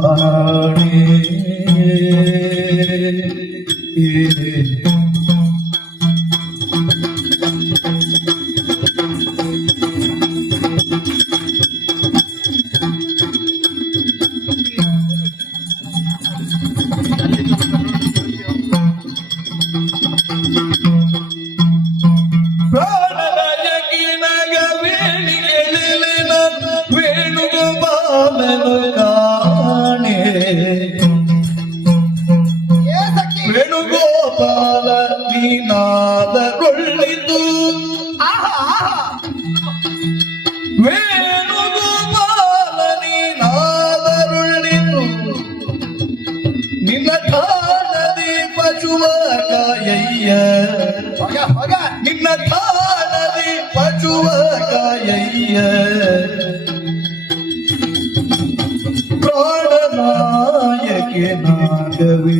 Hare Hare ನೀನಾದಗೊಳ್ಳಿತು ಆಹಾ ಆಹಾ ವೇಣುಗೋಪಾಲ ನೀನಾದರುಳ್ಳಿತು ನಿನ್ನ ಕಾಣದಿ ಪಶುವ ಕಾಯಯ್ಯ ಹೊಗ ಹೊಗ ನಿನ್ನ ಕಾಣದಿ ಪಶುವ ಕಾಯಯ್ಯ ಪ್ರಾಣನಾಯಕಿ ನಾಗವೇಣಿ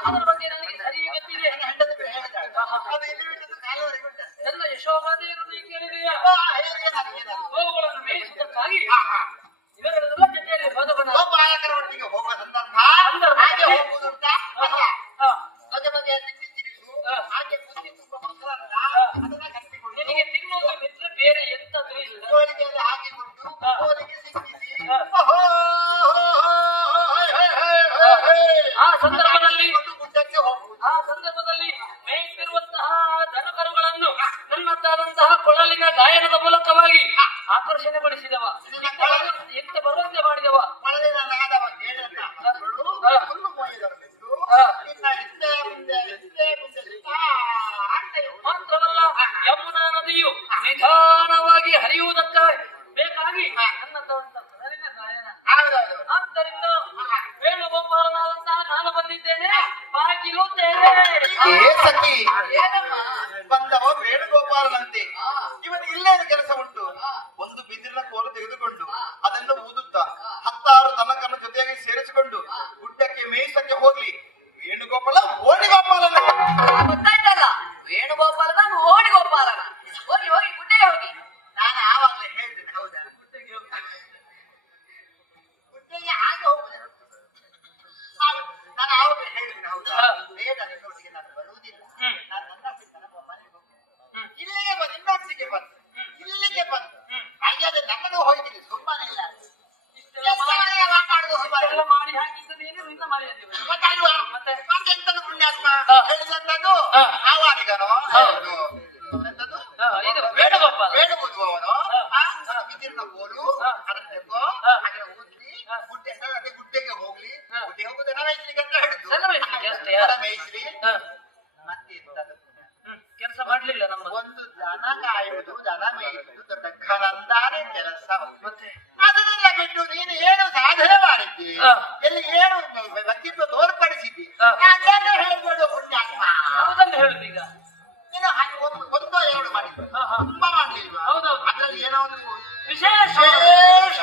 ಅದರ ಬಗ್ಗೆ ನನಗೆ ಸರಿ ಗೊತ್ತಿದೆ ನನ್ನ ಯಶೋಗಾದೆಯನ್ನು ನೀ ಕೇಳಿದೆಯಾ? ಗೋವುಗಳನ್ನು ಮೇಯಿಸುವುದಕ್ಕಾಗಿ. ಇವರೆಲ್ಲ ಜೊತೆಯಲ್ಲಿ ಆಯಕರೊಟ್ಟಿಗೆ ಹೋಗುವ ಸಂದರ್ಭ ಮುಂದೆ ಎಂತ ಭರವಸೆ ಮಾಡಿದವ. ಮಾತ್ರವಲ್ಲ ಯಮುನಾ ನದಿಯು ನಿಧಾನವಾಗಿ ಹರಿಯುವುದಕ್ಕ ಬೇಕಾಗಿ ಆದ್ದರಿಂದ ವೇಣುಗೋಪಾಲನಾದಂತಹ ನಾನು ಬಂದಿದ್ದೇನೆ. ಬಾಗಿಲು ತೆರೆ. ಏ ಬಂದವ ಇವನು ಇಲ್ಲೇನು ಕೆಲಸ ಉಂಟು. ಒಂದು ಬಿದಿರಿನ ಕೋಲು ತೆಗೆದುಕೊಂಡು ಅದನ್ನು ಊದುತ್ತಾ ಹತ್ತಾರು ತನಕನ್ನು ಜೊತೆಯಾಗಿ ಸೇರಿಸಿಕೊಂಡು ಗುಡ್ಡಕ್ಕೆ ಮೇಯಿಸಕ್ಕೆ ಹೋಗ್ಲಿ. ವೇಣುಗೋಪಾಲ ಓಣಿಗೋಪಾಲನ. ಗೊತ್ತಾಯ್ತಲ್ಲ? ವೇಣುಗೋಪಾಲನ ಓಣಿಗೋಪಾಲನ. ಹೋಗಿ ಹೋಗಿ ಗುಡ್ಡೆಗೆ ಹೋಗಿ ನಾನು ಆವಾಗಲೇ ಹೇಳ್ತೇನೆ ಹೌದಾ? ಗುಡ್ಡೆಗೆ ಹಾಗೆ ಹೋಗುದು ನಾನು ಆವಾಗಲೇ ಹೇಳ್ತೇನೆ ಹೌದಾ. ಬೇಡ ನಾನು ಬರುವುದಿಲ್ಲ. ನಾನು ನನ್ನ. ಇಲ್ಲಿಗೆ ಬಂದು ನಿನ್ನೊಟ್ಟಿಗೆ ಬಂದು. ಇಲ್ಲಿಗೆ ಬಂದು. ಅಲ್ಲದೆ ನಮ್ಮದು ಹೋಯ್ತೀನಿ ಸುಮ್ಮನೆ ಇಲ್ಲ ಮಾಡಿ ಹಾಕಿದ್ದು ನೀನು ನಿನ್ನ ಬಿಡು. ಗೊತ್ತಲ್ವಾ? ಮತ್ತೆ? ಪುಣ್ಯಾತ್ಮ. ಹೇಳಿದಂತದ್ದು ಹೌದು. ಇದು ಬಿದಿರಿನ ಹಾ. ಹಾಗೆ ಊದ್ಲಿ, ಹಾ. ಗುಡ್ಡೆ ಅದಕ್ಕೆ ಗುಡ್ಡೆಗೆ ಹೋಗ್ಲಿ. ಗುಡ್ಡೆ ಹೋಗುದು ಮೇಯಿಸ್ಲಿಕ್ಕೆ ಅಂತ ಹೇಳಿದ್ದು. ಮೇಯ್ಸ್ಲಿಕ್ಕೆ? ಅಷ್ಟೇ? ಮೇಯಿಸ್ಲಿ. ಮತ್ತೆ? ಮಾಡ್ಲಿಲ್ಲ ನಮ್ಮ ಒಂದು ದನ ಕಾಯುವುದು ದನ ಮೇಯುವುದು ದೊಡ್ಡ ಖನಂದಾನೆ ಕೆಲಸ ಮತ್ತೆ ಅದನ್ನೆಲ್ಲ ಬಿಟ್ಟು ನೀನು ಏನು ಸಾಧನೆ ಮಾಡಿದ್ದಿ. ಹಾ. ಎಲ್ಲಿ ಏನು ವ್ಯಕ್ತಿತ್ವ ತೋರ್ಪಡಿಸಿದ್ದಿ. ಹಾ. ಅದನ್ನೇ ಹೇಳ್ಬೇಡು ಪುಣ್ಯಾತ್ಮ? ಯಾವುದನ್ನು ಹೇಳುದು ಈಗ. ನೀನು ಹಾಗೆ ಒಂದು ಒಂದೋ ಎರಡು ಮಾಡಿದ್ವಿ ಹಾ, ಹಾ. ತುಂಬಾ ಮಾಡ್ಲಿಲ್ವಾ? ಹೌದೌದು. ಅದ್ರಲ್ಲಿ ಏನೋ ಒಂದು ವಿಶೇಷ. ವಿಶೇಷ